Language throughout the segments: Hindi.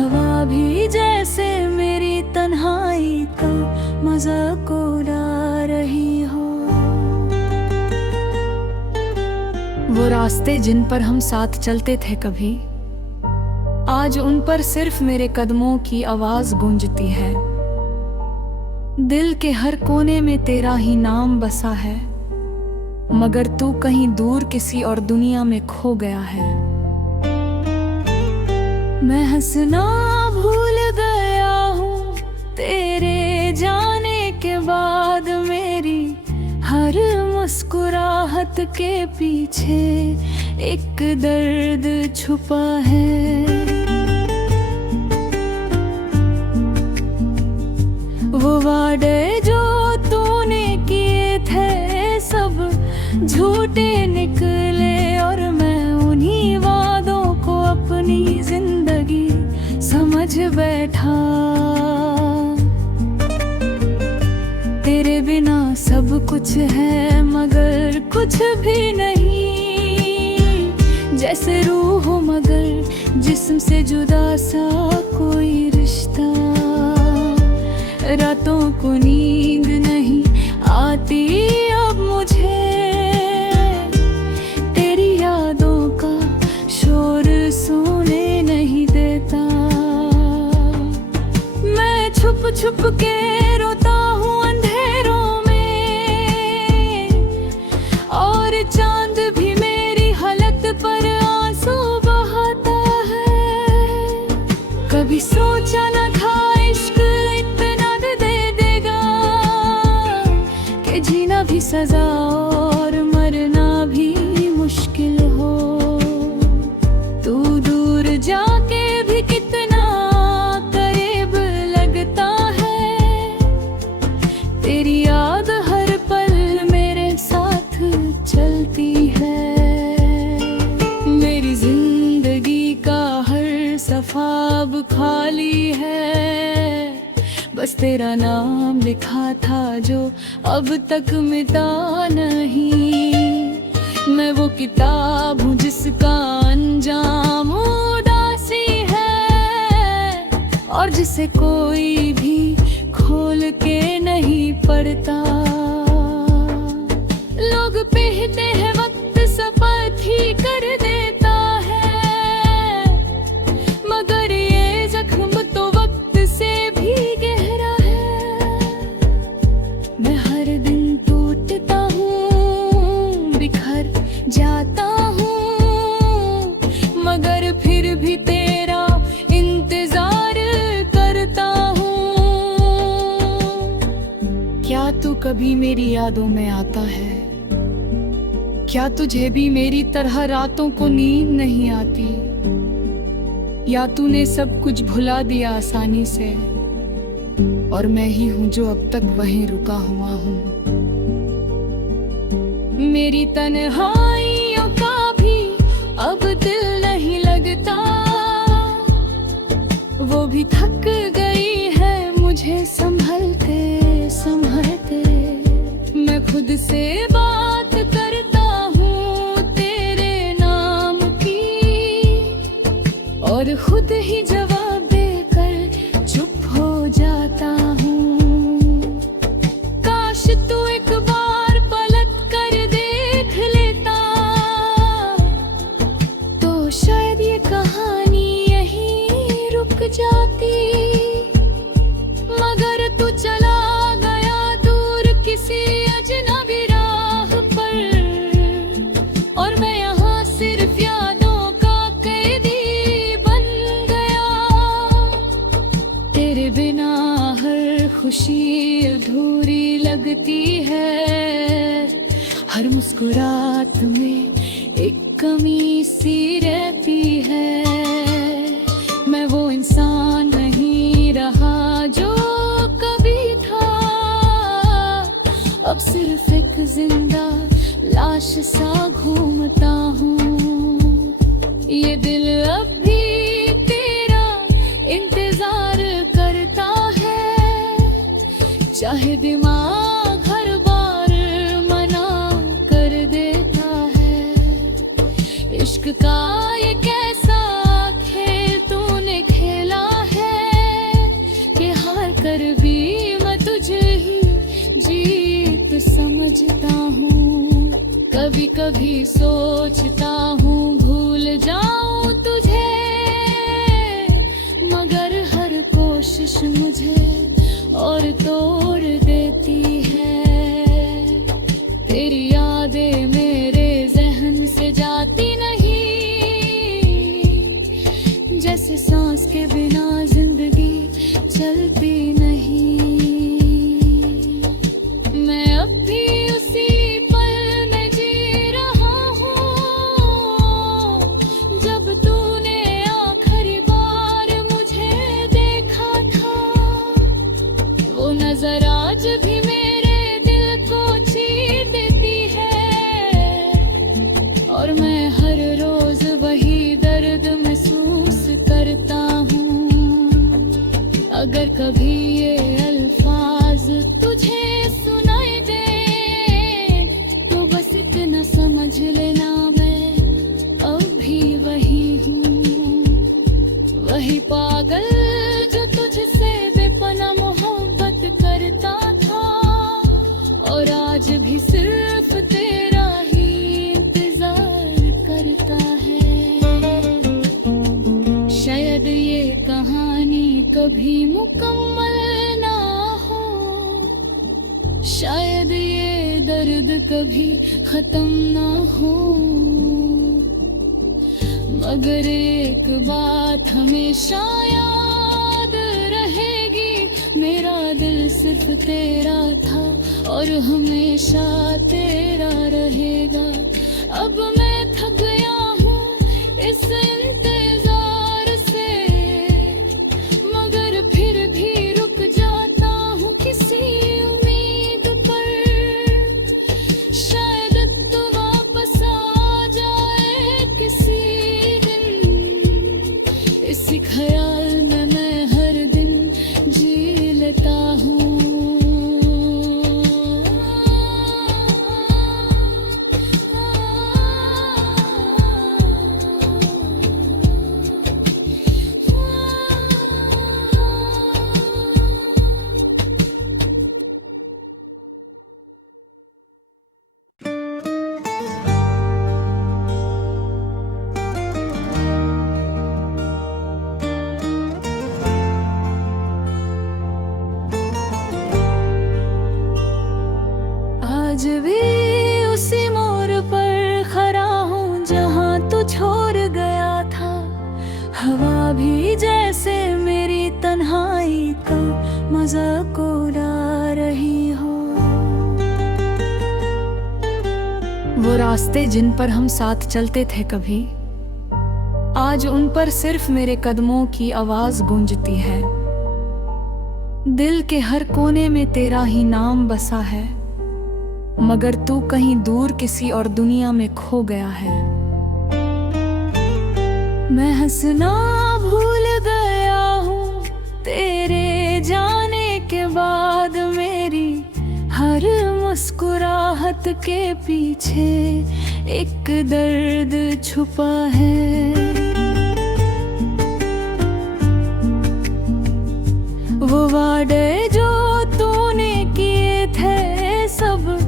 हवा भी जैसे मेरी तन्हाई का मजाक उड़ा रही हो। वो रास्ते जिन पर हम साथ चलते थे कभी, आज उन पर सिर्फ मेरे कदमों की आवाज गूंजती है। दिल के हर कोने में तेरा ही नाम बसा है, मगर तू कहीं दूर किसी और दुनिया में खो गया है। मैं हंसना भूल गया हूँ तेरे जाने के बाद। मेरी हर मुस्कुराहट के पीछे एक दर्द छुपा है। वो वादे जो तूने किए थे सब झूठे निकले, और मैं उन्हीं वादों को अपनी जिंदगी समझ बैठा। तेरे बिना सब कुछ है मगर कुछ भी नहीं, जैसे रूह हो मगर जिस्म से जुदा सा कोई रिश्ता। रातों को नींद नहीं आती अब मुझे, तेरी यादों का शोर सोने नहीं देता। मैं छुप छुप के रोता हूँ अंधेरों में, और चांद भी मेरी हालत पर आंसू बहाता है। कभी सोचा न था इश्क जीना भी सजा और मरना भी मुश्किल हो। तू दूर जाके भी कितना करीब लगता है, तेरी याद हर पल मेरे साथ चलती है। मेरी जिंदगी का हर सफा अब खाली है, बस तेरा नाम लिखा था जो अब तक मिटा नहीं। मैं वो किताब हूँ जिसका अंजाम उदासी है, और जिसे कोई भी खोल के नहीं पढ़ता। लोग कहते हैं वक्त शपथ ही कर देता है, मगर ये जख्म तो वक्त से भी गहरा है। मैं हर दिन टूटता हूँ, बिखर जाता हूँ, मगर फिर भी तेरा इंतजार करता हूँ। क्या तू कभी मेरी यादों में आता है? क्या तुझे भी मेरी तरह रातों को नींद नहीं आती? या तूने सब कुछ भुला दिया आसानी से, और मैं ही हूँ जो अब तक वहीं रुका हुआ हूँ। मेरी तन्हाइयों का भी अब दिल नहीं लगता, वो भी थक गई है मुझे संभलते संभलते। मैं खुद से बात करता हूँ तेरे नाम की, और खुद ही जवाब देकर चुप हो जाता हूँ। काश तू एक बार पलट कर देख लेता, तो शायद ये कहानी यहीं रुक जाती। मगर तू चला गया दूर किसी अजनबी राह पर, और मैं यहाँ सिर्फ यादों का कैदी बन गया। तेरे बिना हर खुशी अधूरी लगती है, हर मुस्कुराहट में एक कमी सी रहती है। मैं वो इंसान नहीं रहा जो कभी था, अब सिर्फ एक जिंदा लाश सा घूमता हूँ। ये दिल अब भी तेरा इंतजार करता है, चाहे दिमाग हर बार मना कर देता है। इश्क का ये कैसा खेल तूने खेला कभी कभी सोचता हूँ भूल जाऊं तुझे, मगर हर कोशिश मुझे और तोड़ देती है। तेरी यादें मेरे जहन से जाती नहीं, जैसे सांस के बिना जिंदगी चलती नहीं। मैं अब भी उसी पल में जी रहा हूँ, जब तूने आखिरी बार मुझे देखा था। वो नजर आज भी मेरे दिल को चीर देती है, और मैं हर रोज वही दर्द महसूस करता हूँ। अगर कभी ये अल्फाज तुझे सुनाई दे, तो बस इतना समझ लेना मैं अब भी वही हूँ, वही पागल जो तुझसे बेपनाह मोहब्बत करता था, और आज भी सिर्फ तेरा ही इंतजार करता है। शायद ये कहानी कभी मुकम्मल ना हो, शायद ये दर्द कभी खत्म ना हो, मगर एक बात हमेशा याद रहेगी, मेरा दिल सिर्फ तेरा था और हमेशा तेरा रहेगा। अब मैं थक गया हूँ इस इंतजार से, मगर फिर भी रुक जाता हूँ किसी उम्मीद पर। शायद तू वापस आ जाए किसी दिन, इसी ख्याल में मैं हर दिन जी लेता हूँ। आज भी उसी मोड़ पर खड़ा हूँ जहाँ तू छोड़ गया था। हवा भी जैसे मेरी तन्हाई का मजाक उड़ा रही हो। वो रास्ते जिन पर हम साथ चलते थे कभी, आज उन पर सिर्फ मेरे कदमों की आवाज गूंजती है। दिल के हर कोने में तेरा ही नाम बसा है, मगर तू कहीं दूर किसी और दुनिया में खो गया है। मैं हंसना भूल गया हूँ तेरे जाने के बाद, मेरी हर मुस्कुराहट के पीछे एक दर्द छुपा है। वो वादे जो तूने किए थे सब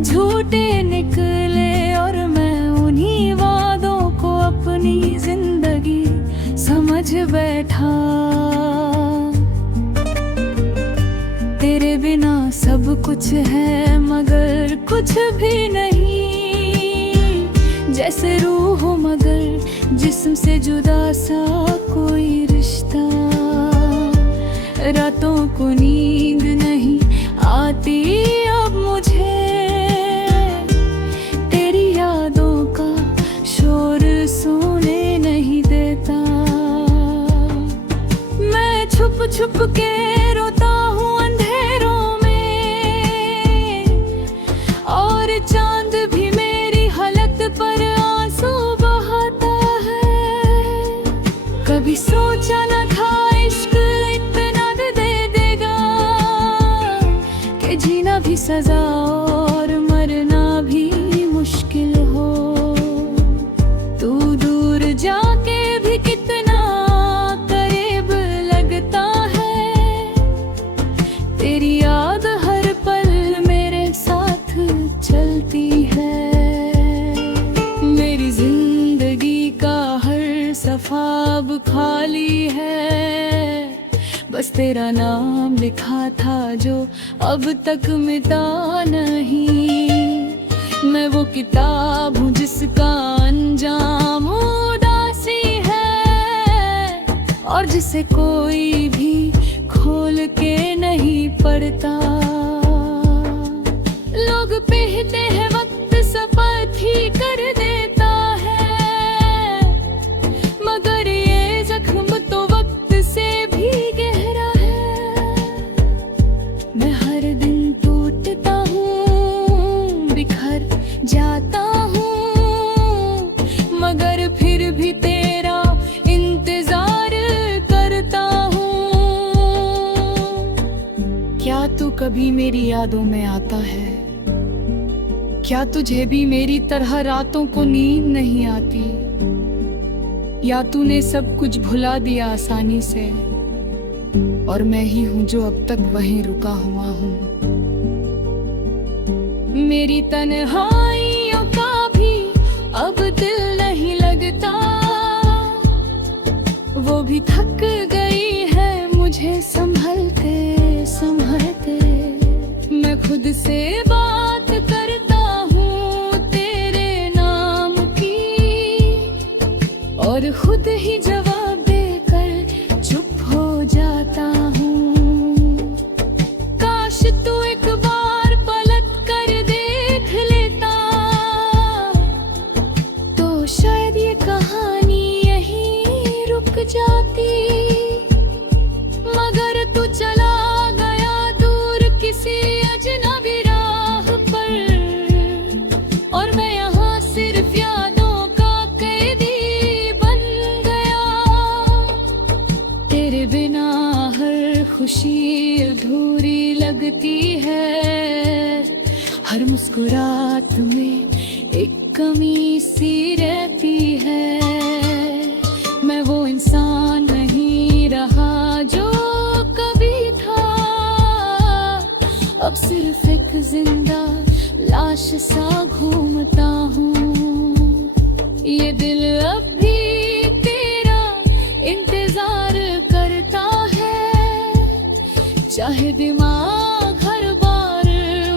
झूठे निकले, और मैं उन्हीं वादों को अपनी जिंदगी समझ बैठा। तेरे बिना सब कुछ है मगर कुछ भी नहीं, जैसे रूह हो मगर जिस्म से जुदा सा कोई रिश्ता। रातों को नींद नहीं आती अब मुझे, तेरी यादों का शोर सोने नहीं देता। मैं छुप छुप के रोता हूँ अंधेरों में, और चांद भी मेरी हालत पर आंसू बहाता है। कभी सोचा न था इश्क इतना दे देगा, कि जीना भी सजा और मरना भी मुश्किल हो। तू दूर जाके भी कितना करीब लगता है, तेरी याद हर पल मेरे साथ चलती है। खाली है, बस तेरा नाम लिखा था जो अब तक मिटा नहीं। मैं वो किताब हूँ जिसका अंजाम उदासी है, और जिसे कोई भी खोल के नहीं पढ़ता। लोग कहते हैं वक्त शपथ ही कर देता है, मगर ये जख्म तो वक्त से भी गहरा है। मैं हर दिन टूटता हूँ, बिखर जाता हूँ, मगर फिर भी तेरा इंतजार करता हूँ। क्या तू कभी मेरी यादों में आता है? क्या तुझे भी मेरी तरह रातों को नींद नहीं आती? या तूने सब कुछ भुला दिया आसानी से, और मैं ही हूँ जो अब तक वहीं रुका हुआ हूँ। मेरी तन्हाइयों का भी अब दिल नहीं लगता, वो भी थक गई है मुझे संभलते संभलते। मैं खुद से बात करता हूँ तेरे नाम की, और खुद ही जवाब देकर चुप हो जाता हूँ। काश तू एक बार पलट कर देख लेता, तो शायद ये कहानी यहीं रुक जाती। मगर तू चला गया दूर किसी अजनबी राह पर, और मैं यहाँ सिर्फ यादों का कैदी बन गया। तेरे बिना हर खुशी अधूरी लगती है, हर मुस्कुराहट में एक कमी सी रहती है। मैं वो इंसान नहीं रहा जो कभी था, अब सिर्फ एक जिंदा लाश सा घूमता हूँ। ये दिल अब भी तेरा इंतजार करता है, चाहे दिमाग हर बार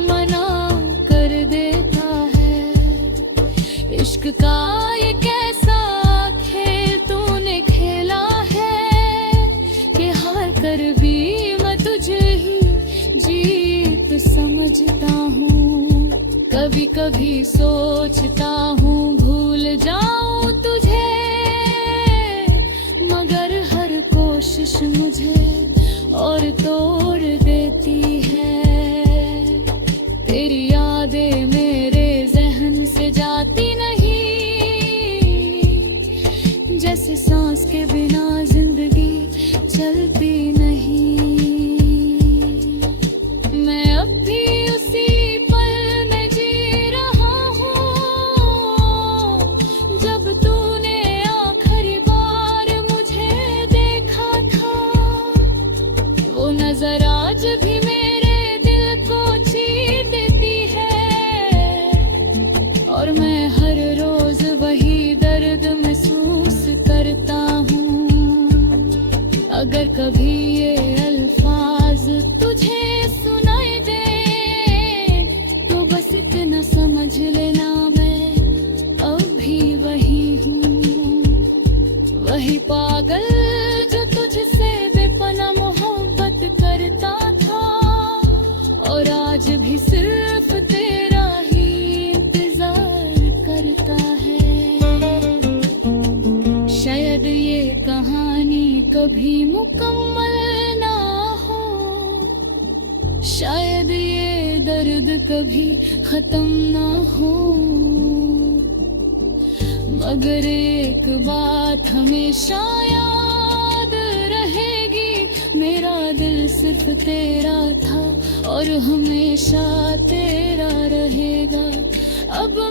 मना कर देता है। इश्क का ये कैसा खेल तूने खेला है, कि हार कर भी मैं तुझे ही जीत समझता हूँ। कभी कभी सोचता हूँ भूल जाऊं तुझे, मगर हर कोशिश मुझे और तोड़ देती है। तेरी यादें मेरे जहन से जाती नहीं, जैसे सांस के बिना जिंदगी चलती नहीं। मैं अब भी उसी पल में जी रहा हूँ, जब तूने आखिरी बार मुझे देखा था। वो नजर आज भी मेरे दिल को चीर देती है, और मैं हर रोज वही दर्द महसूस करता हूँ। अगर कभी ये अल्फाज तुझे सुनाई दे, तो बस इतना समझ लेना मैं अब भी वही हूँ। वही पागल जो तुझसे बेपनाह मोहब्बत करता था, और आज भी सिर्फ तेरा ही इंतजार करता है। शायद ये कहानी कभी मुकम्मल ना हो, शायद ये दर्द कभी खत्म ना हो, मगर एक बात हमेशा याद रहेगी, मेरा दिल सिर्फ तेरा था और हमेशा तेरा रहेगा। अब